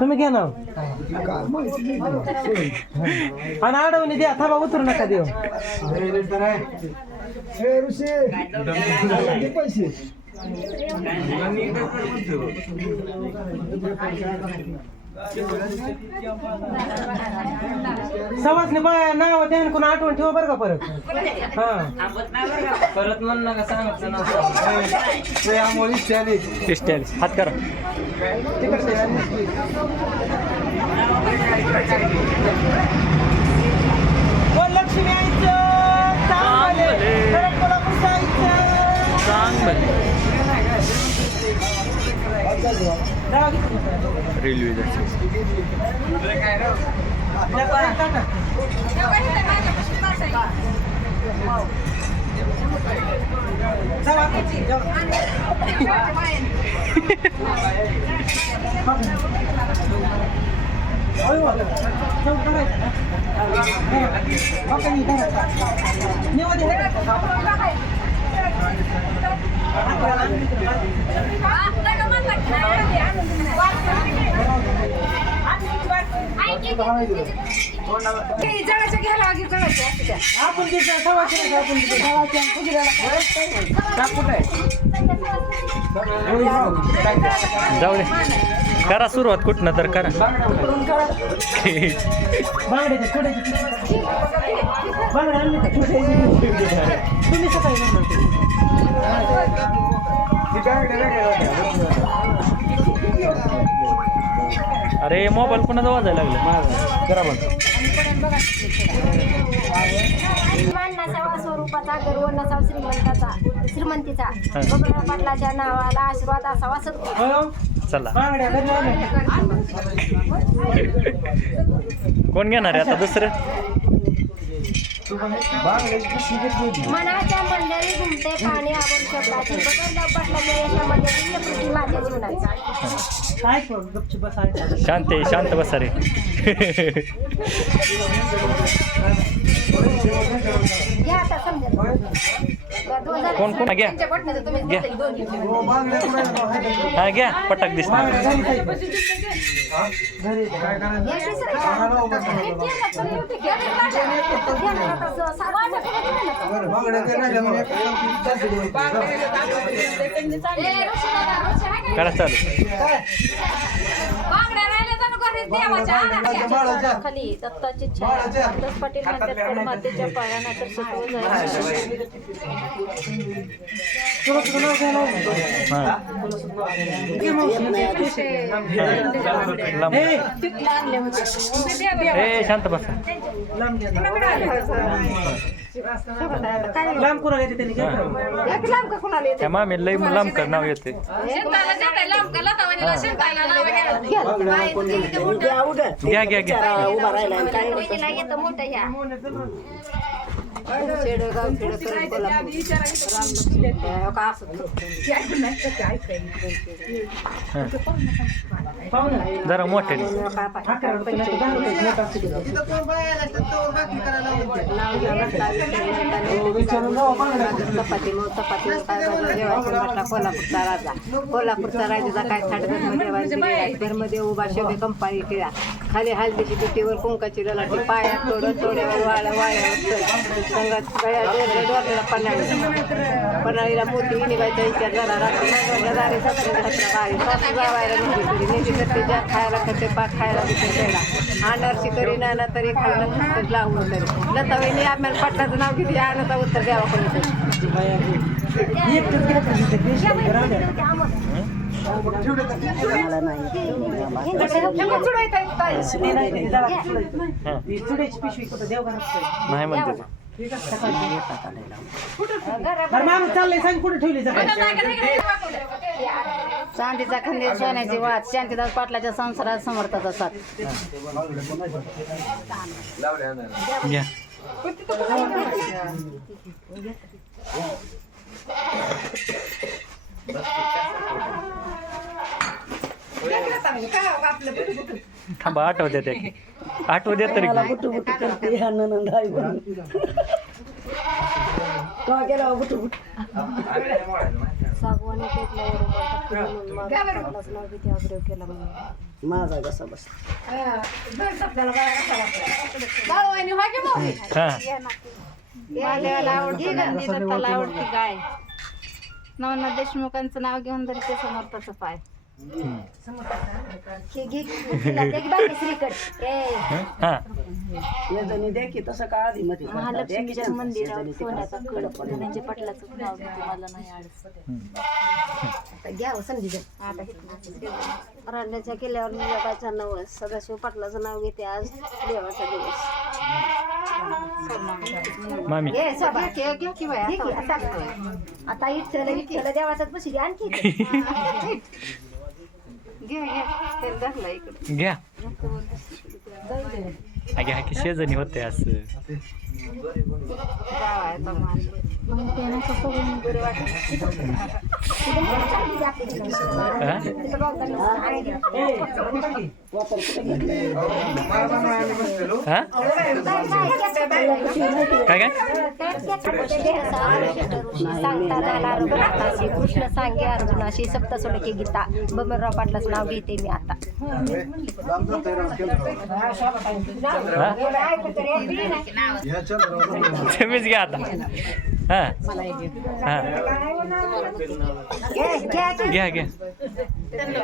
तुम्ही घ्या ना आणि अडवणी द्या थांबा उतरू नका देऊ. सवासने बाया नाव द्या कोण आठवण ठेवा बरं का परत? हा. परत म्हण सांगायचं हात करा. कोण लक्ष्मी आईचं चांगले परत कोल्हापूर जायचं सांग बरं जावा की. रेल्वे टाटा, टाटा. जावा की, जावा. होय हो. जाऊ करायचं ना. हो का, नाही करायचं. निवड आहे. जळाच्या घ्यायला आगी जळाच्या असू द्या. आपण तिथं सवासने आपण तिथं सवासने कुजऱ्याला टाक कुठं आहे? जाऊ दे. करा सुरुवात कुठनं तर करा. तुम्ही अरे मोबाईल कुणाचा वाजायला लागला? करा बंद स्वरूपाचा गर्वनाचा श्रीमंताचा श्रीमंतीचा. बबनराव पाटलाच्या नावाला आशीर्वाद असावा सद्गुरू. हो चला. बांगड्या घरी आणल्या. कोण घेणार आहे आता दुसरं? मनाच्या मंडळी घुमते पाणी आवड शब्दाची बबनराव पाटलाच्या यशामध्ये दिव्य कृती माझ्या जीवनाची काय करू गपचूप बसायचं शांत आहे शांत बसा रे घ्या आता समजेल दोन झाले. कोण कोण घ्या त्यांच्या बटण्याचं तुम्ही घ्या. हा घ्या पटक दिसणार बांगड्या घरी खायचं. घरी हे दुसरं का? हे केलं तर येऊ दे. घ्या ते ताटं. घ्या ना आता स- सात वाजता? करा चालू. देवाच्या. खाली दत्ताची छाया पाटील म्हणतात मातेच्या पायाना तर सत्व लांब. ए, शांत बसा लांब. लांब कुणाला येते त्यांनी काय करावं? त्या मामी लय लांब कर नाव येते ह्या शेडगाव खेड पाहुणा. जरा मोठे अकरा चपाती मग चपाती मग काय बनवलं जेवायचं म्हटला कोल्हापूरचा राजा. कोल्हापूरचा राजाचा काय थाट धर्म देवाची धर्मदेव उभा शोभे कंपाळी टिळा खाली हलदीची पिठीवर कुंकाची ललाटी पायात थोडं थोड्यावर वाळ्या वाळ्यावर चढ संगात गळ्या डोरल्या डोरलेला पन्हाळी पन्हाळीला मोठी इनिबाईचा विचार झाला रात्री मंगळच्या दारी सतरा सतरा बावीस सासू जावायला निधी करी निधी करते ज्या खायला करते पाक खायला देते पेडा आणारशी करी नाना तरी खायला नुसतं लावून तरी लताबाईने आम्हाला पाटलाचं नाव किती आणता उत्तर द्यावा कोणी नाही, नाही म्हणते. माणूस चाललंय सांग कुठे ठेवली सकाळी? चांदीचा सोन्याची वाच शांतीदास पाटलाच्या संसारात साथ घ्या थांबा आठवू द्या ते द्या तरी सागवान माझा कसा बस? हा आवडती गाय. नवनाथ देशमुखांचं नाव घेऊन तरी ते समर्थाचं पाय. हा यजनी द्या की तसं का आधी मध्ये महालक्ष्मीच्या मंदिरावर सोन्याचा खड धनंजय पाटलाचं नाव घेते मला नाही अडचण रांड्याच्या किल्ल्यावर निजाबाईचा नवस. सदाशिव पाटलाचं नाव घेते आज देवाचा दिवस. मामी. आता इथं इथं देवाचाच बसली आणखी घे घे तेल धरलं इकडे. घ्या. हा, घ्या की शेजणी होते असं. मान मग बरं वाटलं हा? काय काय? कृष्ण सांगे अर्जुनाशी सप्तसोडके गीता बमनराव पाटलाचं नाव घेते मी आता? तुम्हीच घ्या आता. हा. हा. घ्या घ्या.